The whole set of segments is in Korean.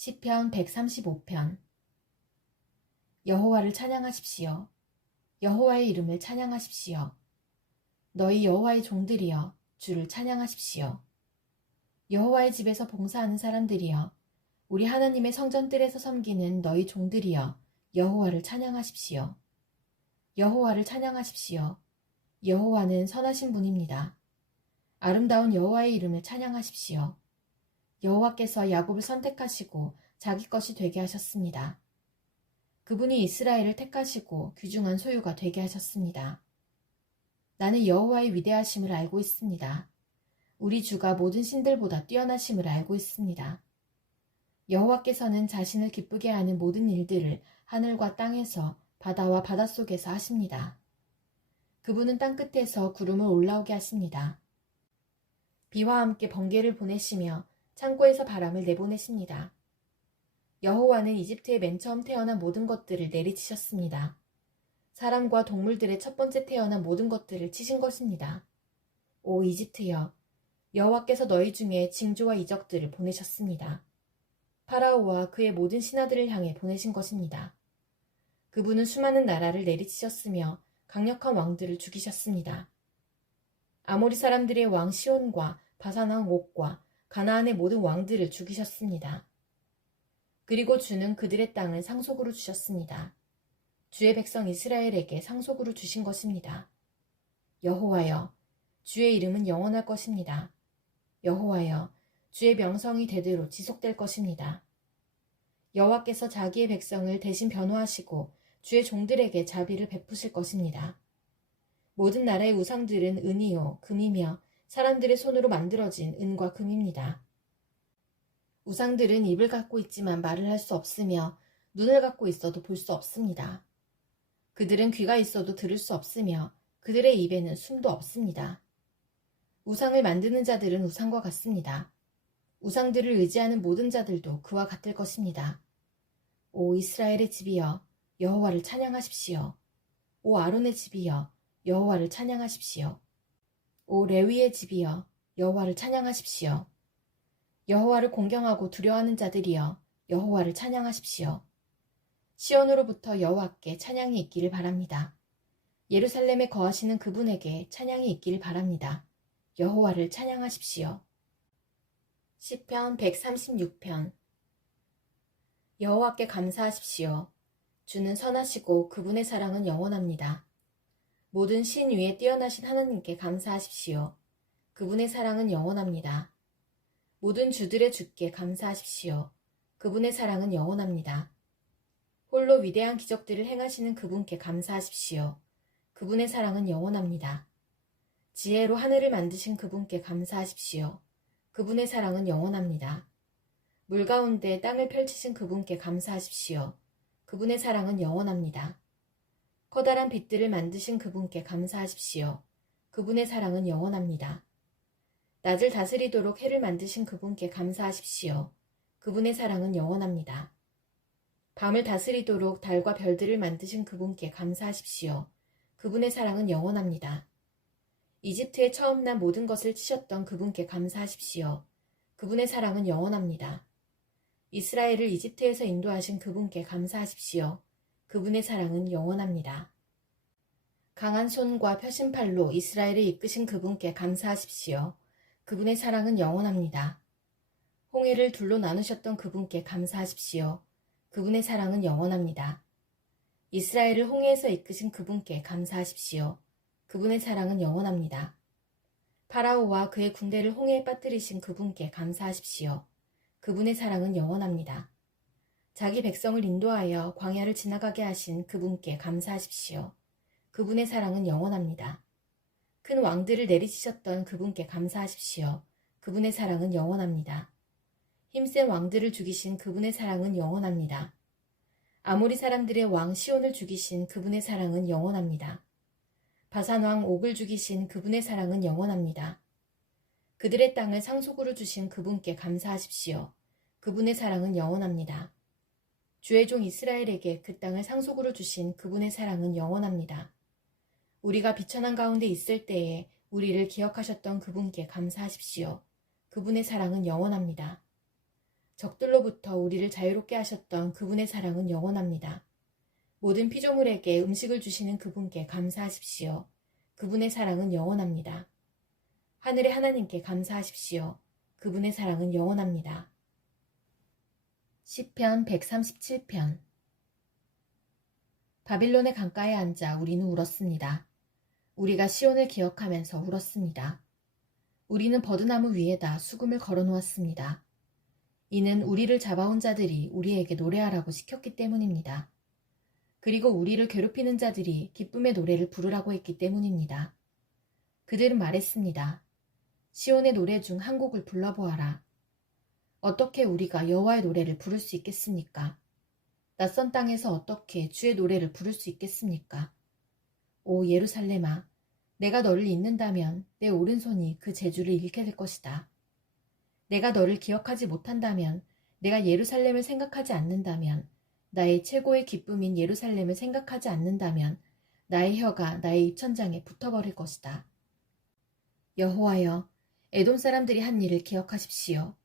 시편 135편. 여호와를 찬양하십시오. 여호와의 이름을 찬양하십시오. 너희 여호와의 종들이여 주를 찬양하십시오. 여호와의 집에서 봉사하는 사람들이여 우리 하나님의 성전뜰에서 섬기는 너희 종들이여 여호와를 찬양하십시오. 여호와를 찬양하십시오. 여호와는 선하신 분입니다. 아름다운 여호와의 이름을 찬양하십시오. 여호와께서 야곱을 선택하시고 자기 것이 되게 하셨습니다. 그분이 이스라엘을 택하시고 귀중한 소유가 되게 하셨습니다. 나는 여호와의 위대하심을 알고 있습니다. 우리 주가 모든 신들보다 뛰어나심을 알고 있습니다. 여호와께서는 자신을 기쁘게 하는 모든 일들을 하늘과 땅에서 바다와 바닷속에서 하십니다. 그분은 땅끝에서 구름을 올라오게 하십니다. 비와 함께 번개를 보내시며 창고에서 바람을 내보내십니다. 여호와는 이집트에 맨 처음 태어난 모든 것들을 내리치셨습니다. 사람과 동물들의 첫 번째 태어난 모든 것들을 치신 것입니다. 오 이집트여, 여호와께서 너희 중에 징조와 이적들을 보내셨습니다. 파라오와 그의 모든 신하들을 향해 보내신 것입니다. 그분은 수많은 나라를 내리치셨으며 강력한 왕들을 죽이셨습니다. 아모리 사람들의 왕 시온과 바산 왕 옥과 가나안의 모든 왕들을 죽이셨습니다. 그리고 주는 그들의 땅을 상속으로 주셨습니다. 주의 백성 이스라엘에게 상속으로 주신 것입니다. 여호와여, 주의 이름은 영원할 것입니다. 여호와여, 주의 명성이 대대로 지속될 것입니다. 여호와께서 자기의 백성을 대신 변호하시고 주의 종들에게 자비를 베푸실 것입니다. 모든 나라의 우상들은 은이요 금이며 사람들의 손으로 만들어진 은과 금입니다. 우상들은 입을 갖고 있지만 말을 할 수 없으며 눈을 갖고 있어도 볼 수 없습니다. 그들은 귀가 있어도 들을 수 없으며 그들의 입에는 숨도 없습니다. 우상을 만드는 자들은 우상과 같습니다. 우상들을 의지하는 모든 자들도 그와 같을 것입니다. 오 이스라엘의 집이여 여호와를 찬양하십시오. 오 아론의 집이여 여호와를 찬양하십시오. 오 레위의 집이여 여호와를 찬양하십시오. 여호와를 공경하고 두려워하는 자들이여 여호와를 찬양하십시오. 시온으로부터 여호와께 찬양이 있기를 바랍니다. 예루살렘에 거하시는 그분에게 찬양이 있기를 바랍니다. 여호와를 찬양하십시오. 시편 136편. 여호와께 감사하십시오. 주는 선하시고 그분의 사랑은 영원합니다. 모든 신 위에 뛰어나신 하나님께 감사하십시오. 그분의 사랑은 영원합니다. 모든 주들의 주께 감사하십시오. 그분의 사랑은 영원합니다. 홀로 위대한 기적들을 행하시는 그분께 감사하십시오. 그분의 사랑은 영원합니다. 지혜로 하늘을 만드신 그분께 감사하십시오. 그분의 사랑은 영원합니다. 물 가운데 땅을 펼치신 그분께 감사하십시오. 그분의 사랑은 영원합니다. 커다란 빛들을 만드신 그분께 감사하십시오. 그분의 사랑은 영원합니다. 낮을 다스리도록 해를 만드신 그분께 감사하십시오. 그분의 사랑은 영원합니다. 밤을 다스리도록 달과 별들을 만드신 그분께 감사하십시오. 그분의 사랑은 영원합니다. 이집트에 처음 난 모든 것을 치셨던 그분께 감사하십시오. 그분의 사랑은 영원합니다. 이스라엘을 이집트에서 인도하신 그분께 감사하십시오. 그분의 사랑은 영원합니다. 강한 손과 펴신 팔로 이스라엘을 이끄신 그분께 감사하십시오. 그분의 사랑은 영원합니다. 홍해를 둘로 나누셨던 그분께 감사하십시오. 그분의 사랑은 영원합니다. 이스라엘을 홍해에서 이끄신 그분께 감사하십시오. 그분의 사랑은 영원합니다. 파라오와 그의 군대를 홍해에 빠뜨리신 그분께 감사하십시오. 그분의 사랑은 영원합니다. 자기 백성을 인도하여 광야를 지나가게 하신 그분께 감사하십시오. 그분의 사랑은 영원합니다. 큰 왕들을 내리치셨던 그분께 감사하십시오. 그분의 사랑은 영원합니다. 힘센 왕들을 죽이신 그분의 사랑은 영원합니다. 아모리 사람들의 왕 시온을 죽이신 그분의 사랑은 영원합니다. 바산 왕 옥을 죽이신 그분의 사랑은 영원합니다. 그들의 땅을 상속으로 주신 그분께 감사하십시오. 그분의 사랑은 영원합니다. 주의 종 이스라엘에게 그 땅을 상속으로 주신 그분의 사랑은 영원합니다. 우리가 비천한 가운데 있을 때에 우리를 기억하셨던 그분께 감사하십시오. 그분의 사랑은 영원합니다. 적들로부터 우리를 자유롭게 하셨던 그분의 사랑은 영원합니다. 모든 피조물에게 음식을 주시는 그분께 감사하십시오. 그분의 사랑은 영원합니다. 하늘의 하나님께 감사하십시오. 그분의 사랑은 영원합니다. 시편 137편. 바빌론의 강가에 앉아 우리는 울었습니다. 우리가 시온을 기억하면서 울었습니다. 우리는 버드나무 위에다 수금을 걸어놓았습니다. 이는 우리를 잡아온 자들이 우리에게 노래하라고 시켰기 때문입니다. 그리고 우리를 괴롭히는 자들이 기쁨의 노래를 부르라고 했기 때문입니다. 그들은 말했습니다. 시온의 노래 중 한 곡을 불러보아라. 어떻게 우리가 여호와의 노래를 부를 수 있겠습니까? 낯선 땅에서 어떻게 주의 노래를 부를 수 있겠습니까? 오 예루살렘아, 내가 너를 잊는다면 내 오른손이 그 재주를 잃게 될 것이다. 내가 너를 기억하지 못한다면, 내가 예루살렘을 생각하지 않는다면, 나의 최고의 기쁨인 예루살렘을 생각하지 않는다면 나의 혀가 나의 입천장에 붙어버릴 것이다. 여호와여, 에돔 사람들이 한 일을 기억하십시오.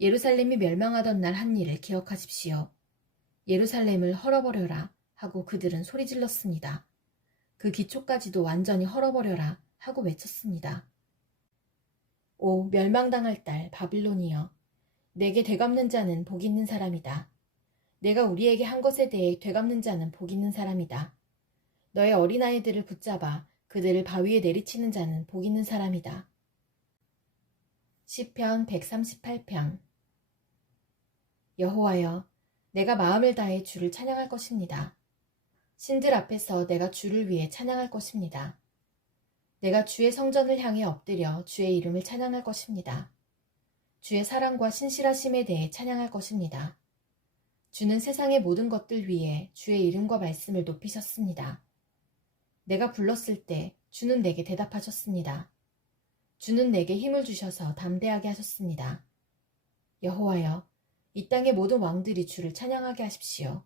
예루살렘이 멸망하던 날 한 일을 기억하십시오. 예루살렘을 헐어버려라 하고 그들은 소리질렀습니다. 그 기초까지도 완전히 헐어버려라 하고 외쳤습니다. 오 멸망당할 딸 바빌론이여, 내게 되갚는 자는 복 있는 사람이다. 내가 우리에게 한 것에 대해 되갚는 자는 복 있는 사람이다. 너의 어린아이들을 붙잡아 그들을 바위에 내리치는 자는 복 있는 사람이다. 시편 138편. 여호와여, 내가 마음을 다해 주를 찬양할 것입니다. 신들 앞에서 내가 주를 위해 찬양할 것입니다. 내가 주의 성전을 향해 엎드려 주의 이름을 찬양할 것입니다. 주의 사랑과 신실하심에 대해 찬양할 것입니다. 주는 세상의 모든 것들 위에 주의 이름과 말씀을 높이셨습니다. 내가 불렀을 때 주는 내게 대답하셨습니다. 주는 내게 힘을 주셔서 담대하게 하셨습니다. 여호와여, 이 땅의 모든 왕들이 주를 찬양하게 하십시오.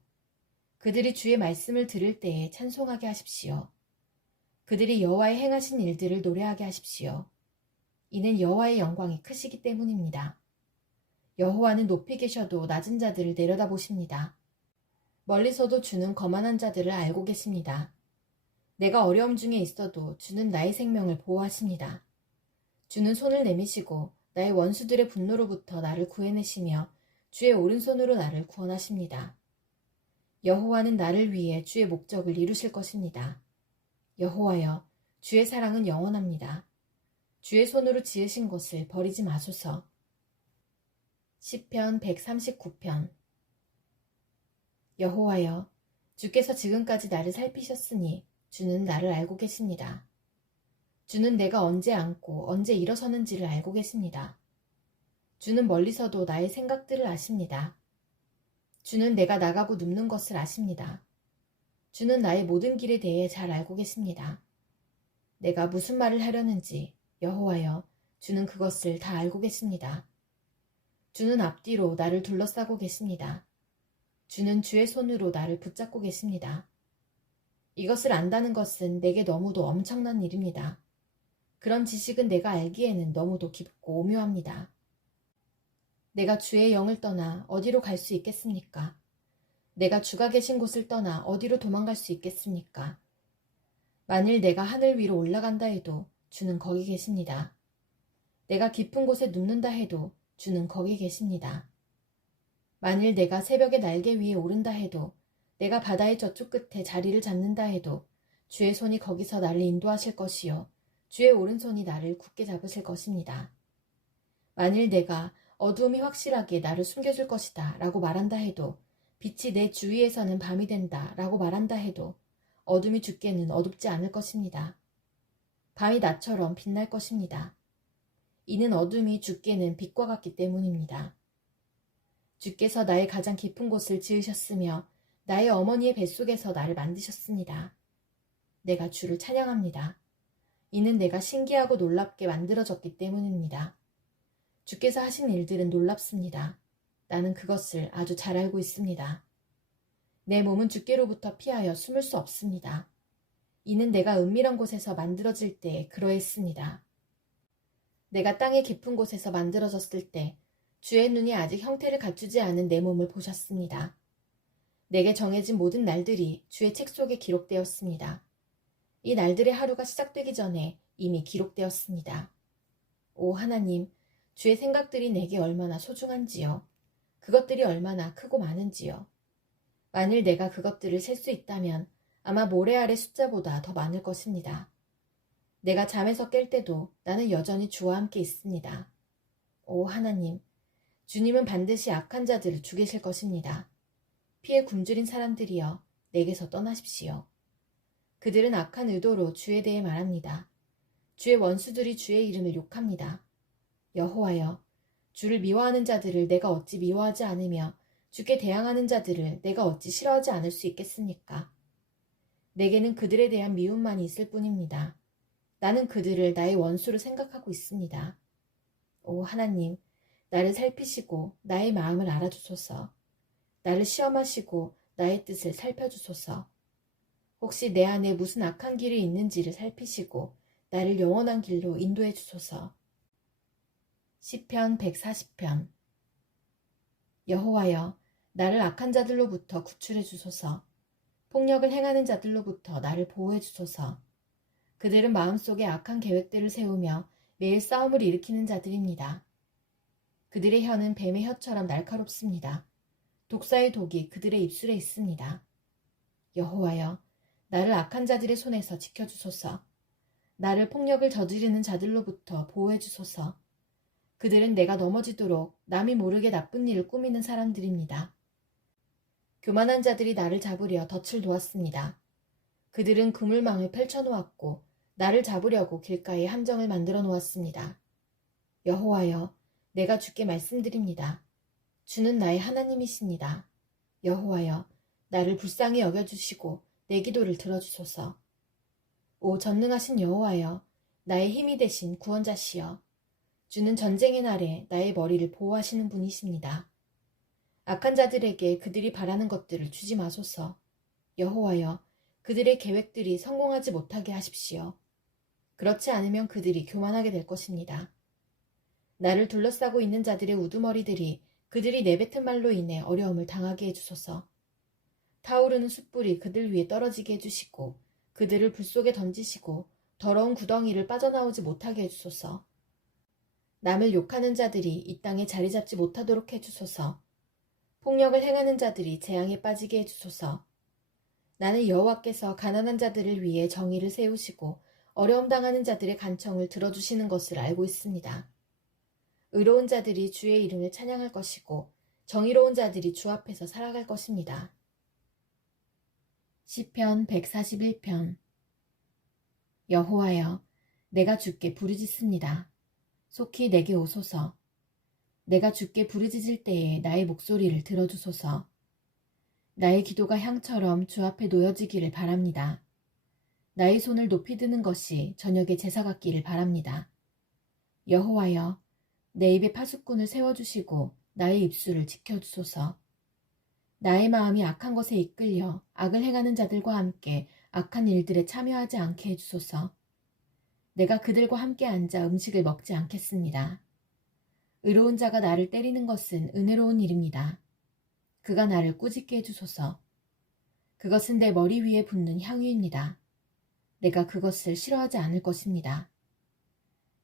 그들이 주의 말씀을 들을 때에 찬송하게 하십시오. 그들이 여호와의 행하신 일들을 노래하게 하십시오. 이는 여호와의 영광이 크시기 때문입니다. 여호와는 높이 계셔도 낮은 자들을 내려다보십니다. 멀리서도 주는 거만한 자들을 알고 계십니다. 내가 어려움 중에 있어도 주는 나의 생명을 보호하십니다. 주는 손을 내미시고 나의 원수들의 분노로부터 나를 구해내시며 주의 오른손으로 나를 구원하십니다. 여호와는 나를 위해 주의 목적을 이루실 것입니다. 여호와여, 주의 사랑은 영원합니다. 주의 손으로 지으신 것을 버리지 마소서. 시편 139편. 여호와여, 주께서 지금까지 나를 살피셨으니 주는 나를 알고 계십니다. 주는 내가 언제 앉고 언제 일어서는지를 알고 계십니다. 주는 멀리서도 나의 생각들을 아십니다. 주는 내가 나가고 눕는 것을 아십니다. 주는 나의 모든 길에 대해 잘 알고 계십니다. 내가 무슨 말을 하려는지 여호와여, 주는 그것을 다 알고 계십니다. 주는 앞뒤로 나를 둘러싸고 계십니다. 주는 주의 손으로 나를 붙잡고 계십니다. 이것을 안다는 것은 내게 너무도 엄청난 일입니다. 그런 지식은 내가 알기에는 너무도 깊고 오묘합니다. 내가 주의 영을 떠나 어디로 갈 수 있겠습니까? 내가 주가 계신 곳을 떠나 어디로 도망갈 수 있겠습니까? 만일 내가 하늘 위로 올라간다 해도 주는 거기 계십니다. 내가 깊은 곳에 눕는다 해도 주는 거기 계십니다. 만일 내가 새벽의 날개 위에 오른다 해도, 내가 바다의 저쪽 끝에 자리를 잡는다 해도 주의 손이 거기서 나를 인도하실 것이요 주의 오른손이 나를 굳게 잡으실 것입니다. 만일 내가 어두움이 확실하게 나를 숨겨줄 것이다 라고 말한다 해도, 빛이 내 주위에서는 밤이 된다 라고 말한다 해도 어둠이 주께는 어둡지 않을 것입니다. 밤이 낮처럼 빛날 것입니다. 이는 어둠이 주께는 빛과 같기 때문입니다. 주께서 나의 가장 깊은 곳을 지으셨으며 나의 어머니의 뱃속에서 나를 만드셨습니다. 내가 주를 찬양합니다. 이는 내가 신기하고 놀랍게 만들어졌기 때문입니다. 주께서 하신 일들은 놀랍습니다. 나는 그것을 아주 잘 알고 있습니다. 내 몸은 주께로부터 피하여 숨을 수 없습니다. 이는 내가 은밀한 곳에서 만들어질 때 그러했습니다. 내가 땅의 깊은 곳에서 만들어졌을 때 주의 눈이 아직 형태를 갖추지 않은 내 몸을 보셨습니다. 내게 정해진 모든 날들이 주의 책 속에 기록되었습니다. 이 날들의 하루가 시작되기 전에 이미 기록되었습니다. 오 하나님, 주의 생각들이 내게 얼마나 소중한지요. 그것들이 얼마나 크고 많은지요. 만일 내가 그것들을 셀 수 있다면 아마 모래 아래 숫자보다 더 많을 것입니다. 내가 잠에서 깰 때도 나는 여전히 주와 함께 있습니다. 오 하나님, 주님은 반드시 악한 자들을 죽이실 것입니다. 피에 굶주린 사람들이여, 내게서 떠나십시오. 그들은 악한 의도로 주에 대해 말합니다. 주의 원수들이 주의 이름을 욕합니다. 여호와여, 주를 미워하는 자들을 내가 어찌 미워하지 않으며 주께 대항하는 자들을 내가 어찌 싫어하지 않을 수 있겠습니까? 내게는 그들에 대한 미움만이 있을 뿐입니다. 나는 그들을 나의 원수로 생각하고 있습니다. 오 하나님, 나를 살피시고 나의 마음을 알아주소서. 나를 시험하시고 나의 뜻을 살펴주소서. 혹시 내 안에 무슨 악한 길이 있는지를 살피시고 나를 영원한 길로 인도해 주소서. 시편 140편. 여호와여, 나를 악한 자들로부터 구출해 주소서. 폭력을 행하는 자들로부터 나를 보호해 주소서. 그들은 마음속에 악한 계획들을 세우며 매일 싸움을 일으키는 자들입니다. 그들의 혀는 뱀의 혀처럼 날카롭습니다. 독사의 독이 그들의 입술에 있습니다. 여호와여, 나를 악한 자들의 손에서 지켜주소서. 나를 폭력을 저지르는 자들로부터 보호해 주소서. 그들은 내가 넘어지도록 남이 모르게 나쁜 일을 꾸미는 사람들입니다. 교만한 자들이 나를 잡으려 덫을 놓았습니다. 그들은 그물망을 펼쳐놓았고 나를 잡으려고 길가에 함정을 만들어 놓았습니다. 여호와여, 내가 주께 말씀드립니다. 주는 나의 하나님이십니다. 여호와여, 나를 불쌍히 여겨주시고 내 기도를 들어주소서. 오 전능하신 여호와여, 나의 힘이 되신 구원자시여, 주는 전쟁의 날에 나의 머리를 보호하시는 분이십니다. 악한 자들에게 그들이 바라는 것들을 주지 마소서. 여호와여, 그들의 계획들이 성공하지 못하게 하십시오. 그렇지 않으면 그들이 교만하게 될 것입니다. 나를 둘러싸고 있는 자들의 우두머리들이 그들이 내뱉은 말로 인해 어려움을 당하게 해주소서. 타오르는 숯불이 그들 위에 떨어지게 해주시고 그들을 불 속에 던지시고 더러운 구덩이를 빠져나오지 못하게 해주소서. 남을 욕하는 자들이 이 땅에 자리 잡지 못하도록 해주소서. 폭력을 행하는 자들이 재앙에 빠지게 해주소서. 나는 여호와께서 가난한 자들을 위해 정의를 세우시고 어려움 당하는 자들의 간청을 들어주시는 것을 알고 있습니다. 의로운 자들이 주의 이름을 찬양할 것이고 정의로운 자들이 주 앞에서 살아갈 것입니다. 시편 141편. 여호와여, 내가 주께 부르짖습니다. 속히 내게 오소서. 내가 주께 부르짖을 때에 나의 목소리를 들어주소서. 나의 기도가 향처럼 주 앞에 놓여지기를 바랍니다. 나의 손을 높이 드는 것이 저녁에 제사 같기를 바랍니다. 여호와여, 내 입에 파수꾼을 세워주시고 나의 입술을 지켜주소서. 나의 마음이 악한 것에 이끌려 악을 행하는 자들과 함께 악한 일들에 참여하지 않게 해주소서. 내가 그들과 함께 앉아 음식을 먹지 않겠습니다. 의로운 자가 나를 때리는 것은 은혜로운 일입니다. 그가 나를 꾸짖게 해주소서. 그것은 내 머리 위에 붓는 향유입니다. 내가 그것을 싫어하지 않을 것입니다.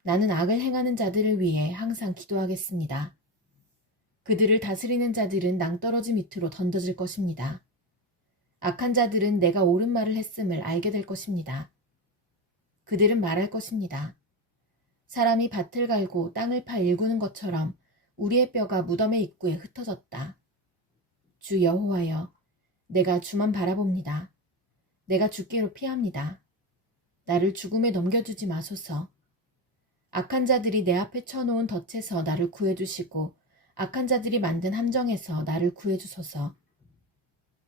나는 악을 행하는 자들을 위해 항상 기도하겠습니다. 그들을 다스리는 자들은 낭떠러지 밑으로 던져질 것입니다. 악한 자들은 내가 옳은 말을 했음을 알게 될 것입니다. 그들은 말할 것입니다. 사람이 밭을 갈고 땅을 파 일구는 것처럼 우리의 뼈가 무덤의 입구에 흩어졌다. 주 여호와여, 내가 주만 바라봅니다. 내가 주께로 피합니다. 나를 죽음에 넘겨주지 마소서. 악한 자들이 내 앞에 쳐놓은 덫에서 나를 구해주시고 악한 자들이 만든 함정에서 나를 구해주소서.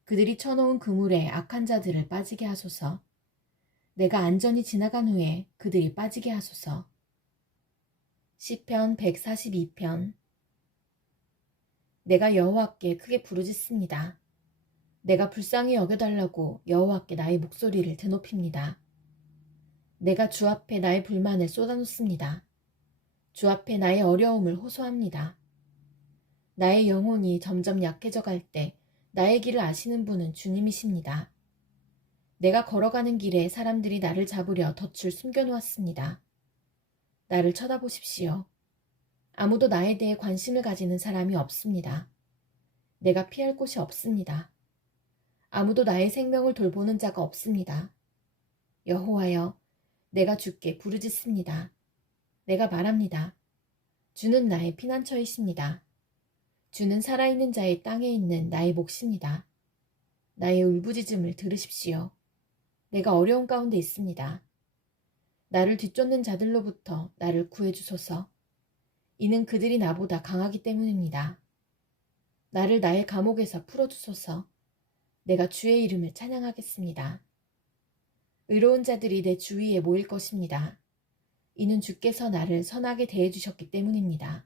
그들이 쳐놓은 그물에 악한 자들을 빠지게 하소서. 내가 안전히 지나간 후에 그들이 빠지게 하소서. 시편 142편. 내가 여호와께 크게 부르짖습니다. 내가 불쌍히 여겨달라고 여호와께 나의 목소리를 드높입니다. 내가 주 앞에 나의 불만을 쏟아놓습니다. 주 앞에 나의 어려움을 호소합니다. 나의 영혼이 점점 약해져 갈 때 나의 길을 아시는 분은 주님이십니다. 내가 걸어가는 길에 사람들이 나를 잡으려 덫을 숨겨놓았습니다. 나를 쳐다보십시오. 아무도 나에 대해 관심을 가지는 사람이 없습니다. 내가 피할 곳이 없습니다. 아무도 나의 생명을 돌보는 자가 없습니다. 여호와여, 내가 주께 부르짖습니다. 내가 말합니다. 주는 나의 피난처이십니다. 주는 살아있는 자의 땅에 있는 나의 몫입니다. 나의 울부짖음을 들으십시오. 내가 어려운 가운데 있습니다. 나를 뒤쫓는 자들로부터 나를 구해주소서. 이는 그들이 나보다 강하기 때문입니다. 나를 나의 감옥에서 풀어주소서. 내가 주의 이름을 찬양하겠습니다. 의로운 자들이 내 주위에 모일 것입니다. 이는 주께서 나를 선하게 대해주셨기 때문입니다.